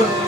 Oh,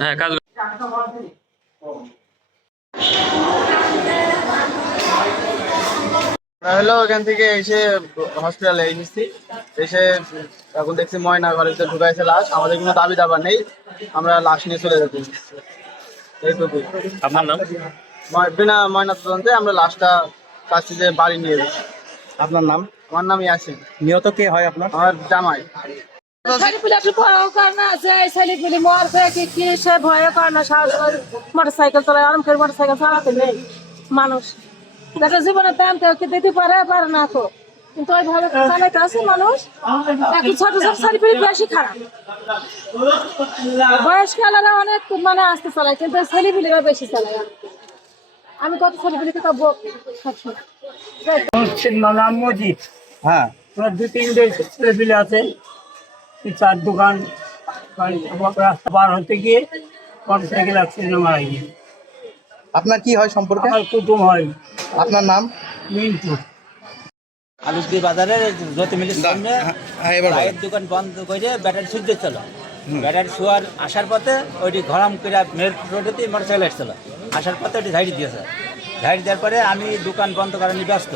হ্যাঁ কাজ হলো ওখান থেকে এসে হসপিটালে এসেছি। এসে এখন দেখছি ময়না ঘরে ঢুকাইছে লাশ। আমাদের কোনো দাবি দাবা নেই। আমরা লাশ নিয়ে চলে যাচ্ছি এইটুকু আপনার নাম? বিনা ময়না তদন্তে আমরা লাশটা চাচ্ছি যে বাড়ি নিয়ে যাব। আপনার নাম? আমার নাম ইয়াসিন। নিহত কে হয় আপনার? আমার জামাই। ছেলেপিলে একটু বড় কার না আছে ছেলেপিলে মরবে কি কি সে ভয়ে কার না সাহস করে মোটর সাইকেল চালায় আরাম করে মোটর চালাতে নেই মানুষ। দেখা জীবনের দাম কেউ কি দিতে পারে পারে না তো। কিন্তু ওইভাবে চালাইতে আছে মানুষ। এখন ছোট ছোট ছেলেপিলে বেশি খারাপ। বয়সকালেরা অনেক মানে আস্তে চালায় কিন্তু ছেলেপিলেরা বেশি চালায়। আমি কত তো বক নাম মজিদ হ্যাঁ। তোমার দু তিনটে আছে। চার দোকান রাস্তা পার হতে গিয়ে মোটর সাইকেল অ্যাক্সিডেন্ট মারা গিয়ে আপনার কি হয় সম্পর্কে? আমার কুটুম হয়। আপনার নাম? মিন্টু। আলুকি বাজারে জ্যোতি মিলের সামনে হ্যাঁ এবার বলেন। চায়ের দোকান বন্ধ করে ব্যাটারি সুইচ দিচ্ছিল ব্যাটারি শোয়ার আসার পথে ওইটি ঘরাম করে মেল রোডেতে মোটর সাইকেল এসেছিল আসার পথে ওটি ঝাড়ি দিয়েছে। ঝাড়ি দেওয়ার পরে আমি দোকান বন্ধ করার নিয়ে ব্যস্ত।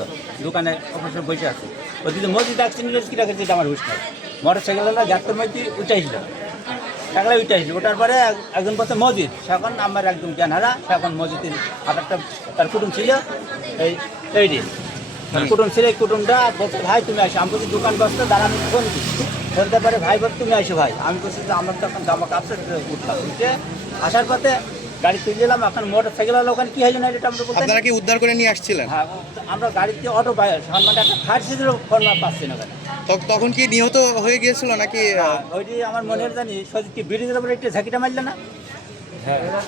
দোকানে অফিসে বসে আছি। ওদিকে মসজিদ অ্যাক্সিডেন্ট কী রাখেছে আমার হুশ নাই মোটর সাইকেলটা গাছের মধ্যে উঠাইছিল। টাকলা উঠাইছিল। ওঠার পরে একজন বলছে মসজিদ সেখন আমার একদম জ্ঞান হারা সেখন মসজিদের হাতারটা তার কুটুম ছিল। এই এইটি কুটুম ছিল এই কুটুমটা বলছে ভাই তুমি আসো। আমি বলছি দোকান বসতে দাঁড়া আমি ফোন ফোনতে পারে ভাই বল তুমি আসো ভাই। আমি বলছি যে আমার তখন জামা কাপড় উঠলাম। উঠে আসার পথে গাড়ি তুলে দিলাম এখন মোটর সাইকেল ওখানে কি হয়েছে না এটা আমরা বলতে আপনারা কি উদ্ধার করে নিয়ে আসছিলেন? হ্যাঁ আমরা গাড়িতে অটো পাই মানে একটা ফায়ার সিজেরও ফোন পাচ্ছি না তখন কি নিহত হয়ে গিয়েছিল নাকি আহ, ওইটি আমার মনে হয় জানি সত্যি কি ব্রিজের উপরে একটু ঝাঁকিটা মারলে না?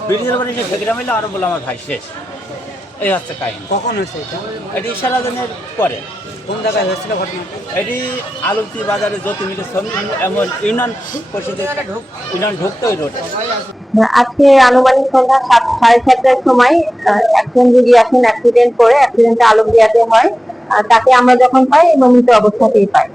ব্রিজের উপরে একটু ঝাঁকিটা মারলে আরও বলে আমার ভাই শেষ। এই হচ্ছে কাহিনী। কখন হয়েছে এটা? এটি সারা দিনের পরে। কোন জায়গায় হয়েছিল ঘটনা? এটি আলুতি বাজারে জ্যোতি মিলের সামনে এমন ইউনিয়ন পরিষদের ইউনিয়ন ঢুকতে ওই রোডে। আজকে আনুমানিক সন্ধ্যা সাত, সাড়ে সাতটার সময় একজন রুগী আসেন অ্যাক্সিডেন্ট করে অ্যাক্সিডেন্টে আলোক দিয়াতে হয়। তাকে আমরা যখন পাই মমিত অবস্থাতেই পাই।